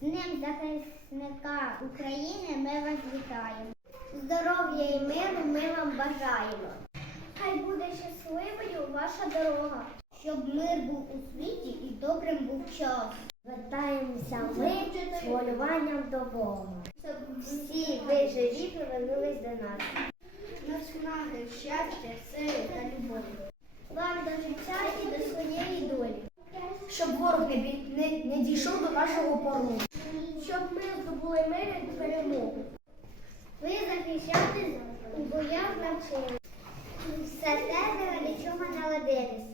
З Днем захисника України ми вас вітаємо. Здоров'я і миру ми вам бажаємо. Хай буде щасливою ваша дорога, щоб мир був у світі і добрим був час. Вертаємося ми з хвилюванням до Бога. Щоб всі ви живі повернулись до нас. Наснаги, щастя, сили та любов. Вам до життя і до своєї долі. Щоб ворог не, не, не дійшов до нашого порогу. Здобули мир і перемогу. Ви захищати у боях навчили. Все те, нічого не ладились.